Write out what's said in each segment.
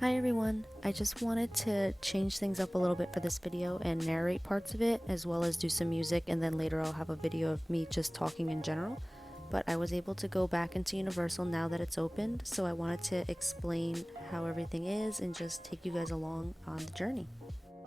Hi everyone, I just wanted to change things up a little bit for this video and narrate parts of it as well as do some music, and then later I'll have a video of me just talking in general. But I was able to go back into Universal now that it's opened, so I wanted to explain how everything is and just take you guys along on the journey.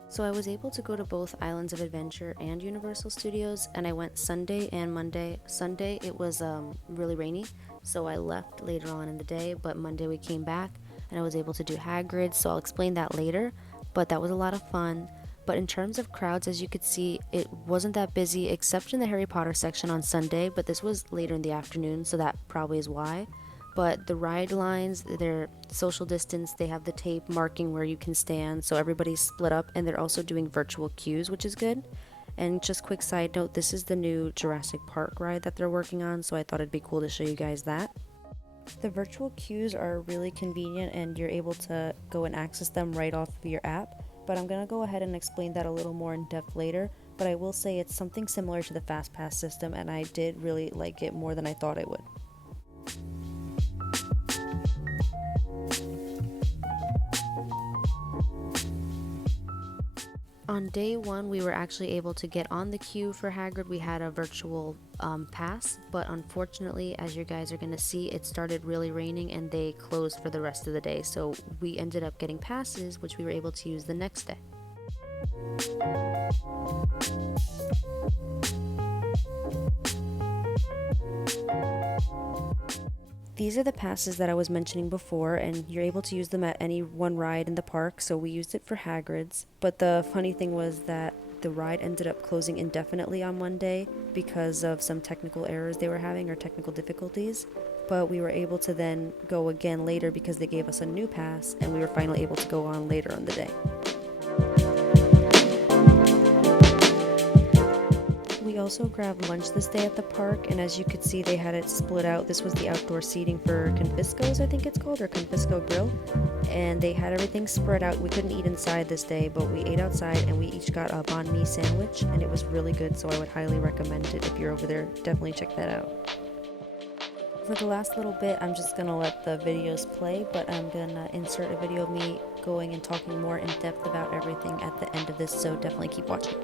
So I was able to go to both Islands of Adventure and Universal Studios, and I went Sunday and Monday. Sunday it was really rainy, so I left later on in the day, but Monday we came back and I was able to do Hagrid, so I'll explain that later, but that was a lot of fun. But in terms of crowds, as you could see, it wasn't that busy except in the Harry Potter section on Sunday, but this was later in the afternoon, so that probably is why. But the ride lines, they're social distance, they have the tape marking where you can stand, so everybody's split up, and they're also doing virtual queues, which is good. And just quick side note, this is the new Jurassic Park ride that they're working on, so I thought it'd be cool to show you guys that. The virtual queues are really convenient and you're able to go and access them right off of your app, but I'm going to go ahead and explain that a little more in depth later. But I will say it's something similar to the FastPass system, and I did really like it more than I thought I would. On day one, we were actually able to get on the queue for Hagrid. We had a virtual pass, but unfortunately, as you guys are going to see, it started really raining and they closed for the rest of the day. So we ended up getting passes, which we were able to use the next day. These are the passes that I was mentioning before, and you're able to use them at any one ride in the park, so we used it for Hagrid's. But the funny thing was that the ride ended up closing indefinitely on Monday because of some technical errors they were having, or technical difficulties. But we were able to then go again later because they gave us a new pass, and we were finally able to go on later on the day. We also grabbed lunch this day at the park, and as you could see, they had it split out. This was the outdoor seating for Confisco's, I think it's called, or Confisco Grill, and they had everything spread out. We couldn't eat inside this day, but we ate outside, and we each got a banh mi sandwich, and it was really good, so I would highly recommend it. If you're over there, definitely check that out. For the last little bit, I'm just gonna let the videos play, but I'm gonna insert a video of me going and talking more in depth about everything at the end of this, so definitely keep watching.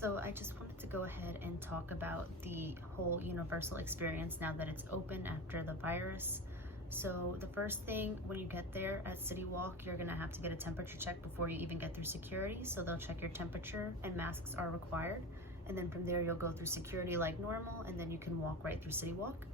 So I just wanted to go ahead and talk about the whole Universal experience now that it's open after the virus. So the first thing, when you get there at City Walk, you're gonna have to get a temperature check before you even get through security. So they'll check your temperature and masks are required. And then from there you'll go through security like normal, and then you can walk right through City Walk.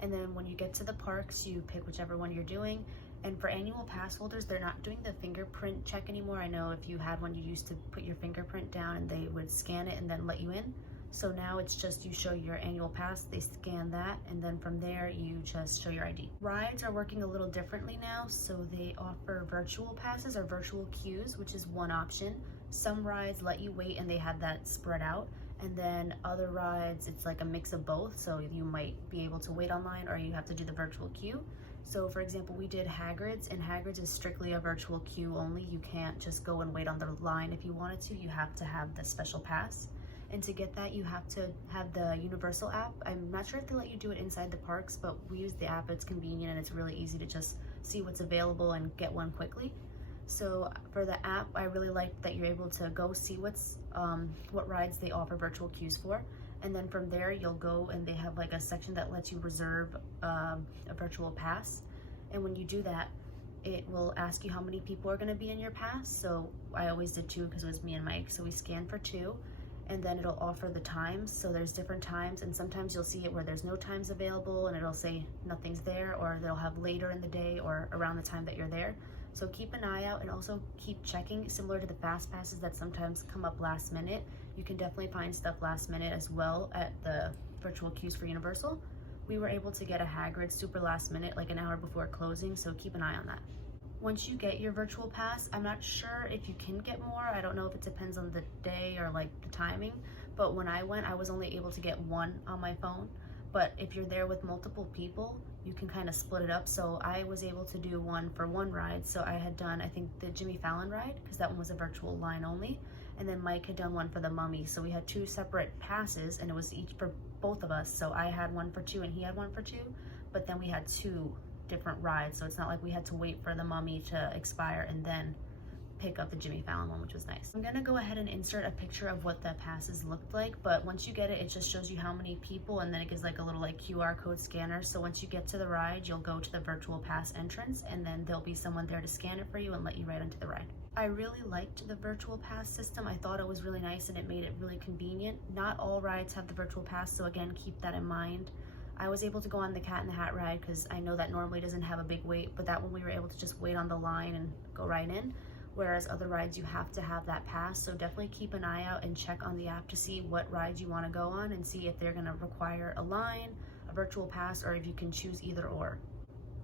And then when you get to the parks, you pick whichever one you're doing. And for annual pass holders, they're not doing the fingerprint check anymore. I know if you had one, you used to put your fingerprint down and they would scan it and then let you in. So now it's just you show your annual pass, they scan that, and then from there you just show your ID. Rides are working a little differently now, so they offer virtual passes or virtual queues, which is one option. Some rides let you wait and they have that spread out, and then other rides it's like a mix of both, so you might be able to wait online or you have to do the virtual queue. So for example, we did Hagrid's, and Hagrid's is strictly a virtual queue only. You can't just go and wait on the line if you wanted to. You have to have the special pass. And to get that, you have to have the Universal app. I'm not sure if they let you do it inside the parks, but we use the app. It's convenient and it's really easy to just see what's available and get one quickly. So for the app, I really like that you're able to go see what rides they offer virtual queues for. And then from there, you'll go and they have like a section that lets you reserve a virtual pass. And when you do that, it will ask you how many people are gonna be in your pass. So I always did 2 because it was me and Mike. So we scanned for 2, and then it'll offer the times. So there's different times, and sometimes you'll see it where there's no times available and it'll say nothing's there, or they'll have later in the day or around the time that you're there. So keep an eye out and also keep checking. Similar to the fast passes that sometimes come up last minute, you can definitely find stuff last minute as well at the virtual queues for Universal. We were able to get a Hagrid super last minute, like an hour before closing, so keep an eye on that. Once you get your virtual pass, I'm not sure if you can get more. I don't know if it depends on the day or like the timing, but when I went, I was only able to get 1 on my phone. But if you're there with multiple people, you can kind of split it up. So I was able to do one for one ride. So I had done, I think, the Jimmy Fallon ride, because that one was a virtual line only. And then Mike had done one for the Mummy. So we had 2 separate passes, and it was each for both of us. So I had one for 2 and he had one for 2, but then we had 2 different rides. So it's not like we had to wait for the Mummy to expire and then pick up the Jimmy Fallon one, which was nice. I'm gonna go ahead and insert a picture of what the passes looked like, but once you get it, it just shows you how many people, and then it gives like a little like QR code scanner. So once you get to the ride, you'll go to the virtual pass entrance, and then there'll be someone there to scan it for you and let you right onto the ride. I really liked the virtual pass system. I thought it was really nice and it made it really convenient. Not all rides have the virtual pass, so again, keep that in mind. I was able to go on the Cat in the Hat ride because I know that normally doesn't have a big wait, but that one we were able to just wait on the line and go right in. Whereas other rides you have to have that pass, so definitely keep an eye out and check on the app to see what rides you want to go on and see if they're going to require a line, a virtual pass, or if you can choose either or.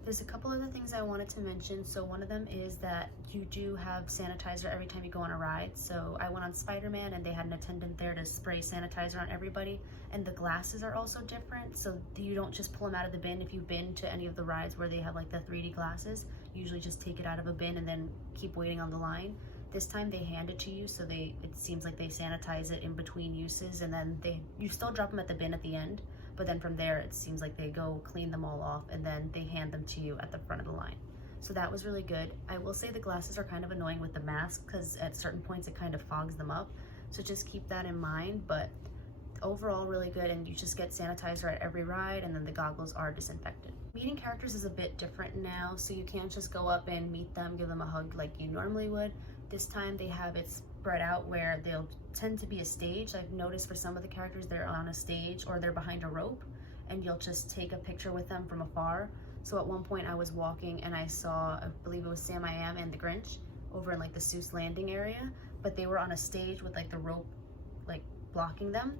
There's a couple other things I wanted to mention. So one of them is that you do have sanitizer every time you go on a ride. So I went on Spider-Man and they had an attendant there to spray sanitizer on everybody. And the glasses are also different. So you don't just pull them out of the bin. If you've been to any of the rides where they have like the 3D glasses, you usually just take it out of a bin and then keep waiting on the line. This time they hand it to you, so it seems like they sanitize it in between uses, and then you still drop them at the bin at the end. But then from there, it seems like they go clean them all off and then they hand them to you at the front of the line. So that was really good. I will say the glasses are kind of annoying with the mask because at certain points it kind of fogs them up. So just keep that in mind, but overall really good, and you just get sanitizer at every ride, and then the goggles are disinfected. Meeting characters is a bit different now, so you can't just go up and meet them, give them a hug like you normally would. This time they have it spread out where they'll tend to be a stage. I've noticed for some of the characters they're on a stage or they're behind a rope, and you'll just take a picture with them from afar. So at one point I was walking and I saw, I believe it was Sam I Am and the Grinch over in like the Seuss Landing area, but they were on a stage with like the rope like blocking them.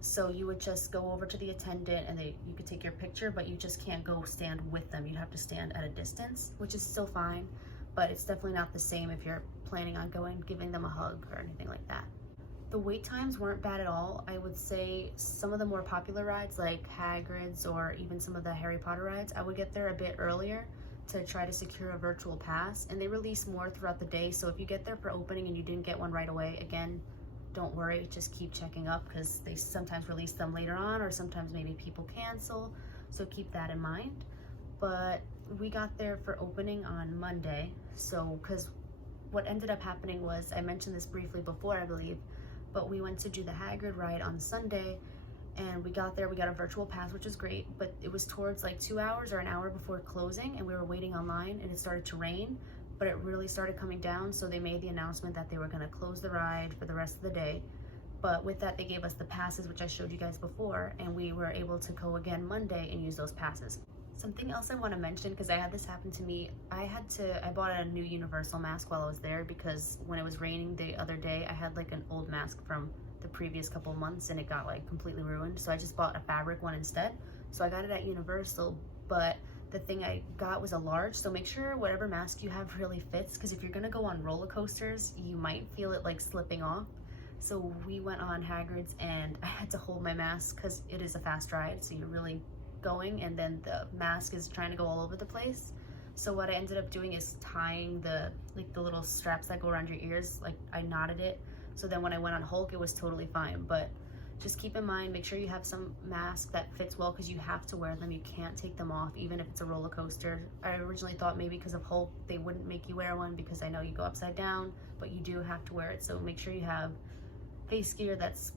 So you would just go over to the attendant and you could take your picture, but you just can't go stand with them. You'd have to stand at a distance, which is still fine, but it's definitely not the same if you're planning on giving them a hug or anything like that. The wait times weren't bad at all. I would say some of the more popular rides like Hagrid's or even some of the Harry Potter rides, I would get there a bit earlier to try to secure a virtual pass, and they release more throughout the day. So if you get there for opening and you didn't get one right away, again, don't worry, just keep checking up because they sometimes release them later on, or sometimes maybe people cancel, so keep that in mind. But we got there for opening on Monday, so because what ended up happening was, I mentioned this briefly before I believe, but we went to do the Hagrid ride on Sunday, and we got there, we got a virtual pass, which was great, but it was towards like 2 hours or an hour before closing, and we were waiting online, and it started to rain, but it really started coming down, so they made the announcement that they were going to close the ride for the rest of the day. But with that, they gave us the passes, which I showed you guys before, and we were able to go again Monday and use those passes. Something else I want to mention, because I had this happen to me, I bought a new Universal mask while I was there, because when it was raining the other day, I had like an old mask from the previous couple of months and it got like completely ruined, so I just bought a fabric one instead. So I got it at Universal, but the thing I got was a large, so make sure whatever mask you have really fits, because if you're gonna go on roller coasters, you might feel it like slipping off. So we went on Hagrid's and I had to hold my mask because it is a fast ride, so you're really going, and then the mask is trying to go all over the place. So what I ended up doing is tying the little straps that go around your ears, like I knotted it, so then when I went on Hulk it was totally fine. But just keep in mind, make sure you have some mask that fits well, because you have to wear them. You can't take them off, even if it's a roller coaster. I originally thought maybe because of Hulk they wouldn't make you wear one, because I know you go upside down, but you do have to wear it. So make sure you have face gear that's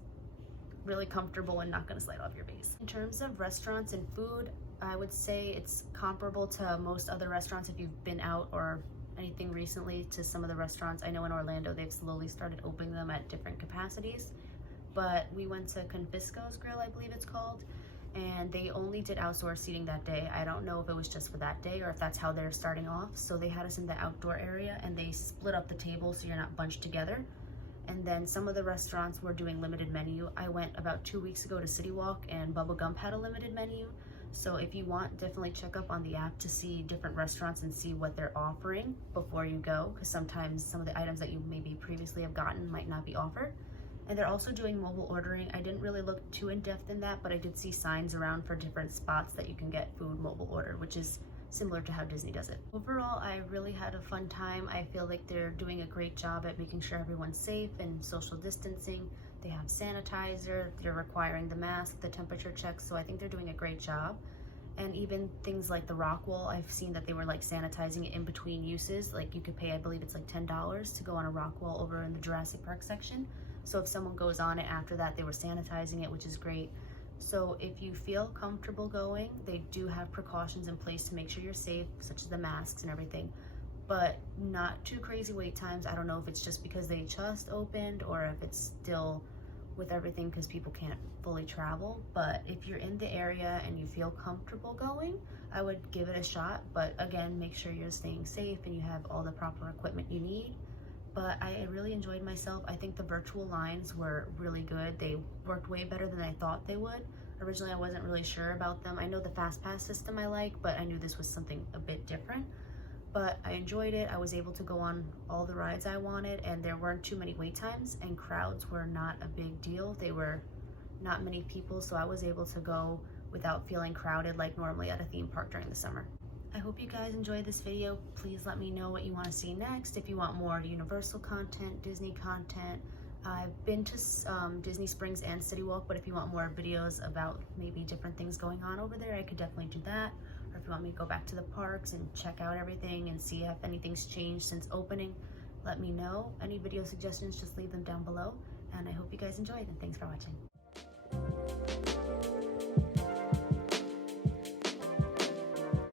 really comfortable and not going to slide off your face. In terms of restaurants and food, I would say it's comparable to most other restaurants if you've been out or anything recently to some of the restaurants. I know in Orlando they've slowly started opening them at different capacities. But we went to Confisco's Grill, I believe it's called, and they only did outdoor seating that day. I don't know if it was just for that day or if that's how they're starting off. So they had us in the outdoor area and they split up the tables so you're not bunched together. And then some of the restaurants were doing limited menu. I went about 2 weeks ago to City Walk and Bubba Gump had a limited menu. So if you want, definitely check up on the app to see different restaurants and see what they're offering before you go, because sometimes some of the items that you maybe previously have gotten might not be offered. And they're also doing mobile ordering. I didn't really look too in depth in that, but I did see signs around for different spots that you can get food mobile ordered, which is similar to how Disney does it. Overall, I really had a fun time. I feel like they're doing a great job at making sure everyone's safe and social distancing. They have sanitizer, they're requiring the mask, the temperature checks, so I think they're doing a great job. And even things like the rock wall, I've seen that they were like sanitizing it in between uses. Like you could pay, I believe it's like $10 to go on a rock wall over in the Jurassic Park section. So if someone goes on it after that, they were sanitizing it, which is great. So if you feel comfortable going, they do have precautions in place to make sure you're safe, such as the masks and everything, but not too crazy wait times. I don't know if it's just because they just opened or if it's still with everything because people can't fully travel. But if you're in the area and you feel comfortable going, I would give it a shot. But again, make sure you're staying safe and you have all the proper equipment you need. But I really enjoyed myself. I think the virtual lines were really good. They worked way better than I thought they would. Originally, I wasn't really sure about them. I know the FastPass system I like, but I knew this was something a bit different. But I enjoyed it. I was able to go on all the rides I wanted, and there weren't too many wait times, and crowds were not a big deal. They were not many people, so I was able to go without feeling crowded like normally at a theme park during the summer. I hope you guys enjoyed this video. Please let me know what you want to see next. If you want more Universal content, Disney content. I've been to Disney Springs and City Walk, but if you want more videos about maybe different things going on over there, I could definitely do that. Or if you want me to go back to the parks and check out everything and see if anything's changed since opening, let me know. Any video suggestions, just leave them down below. And I hope you guys enjoyed, and thanks for watching.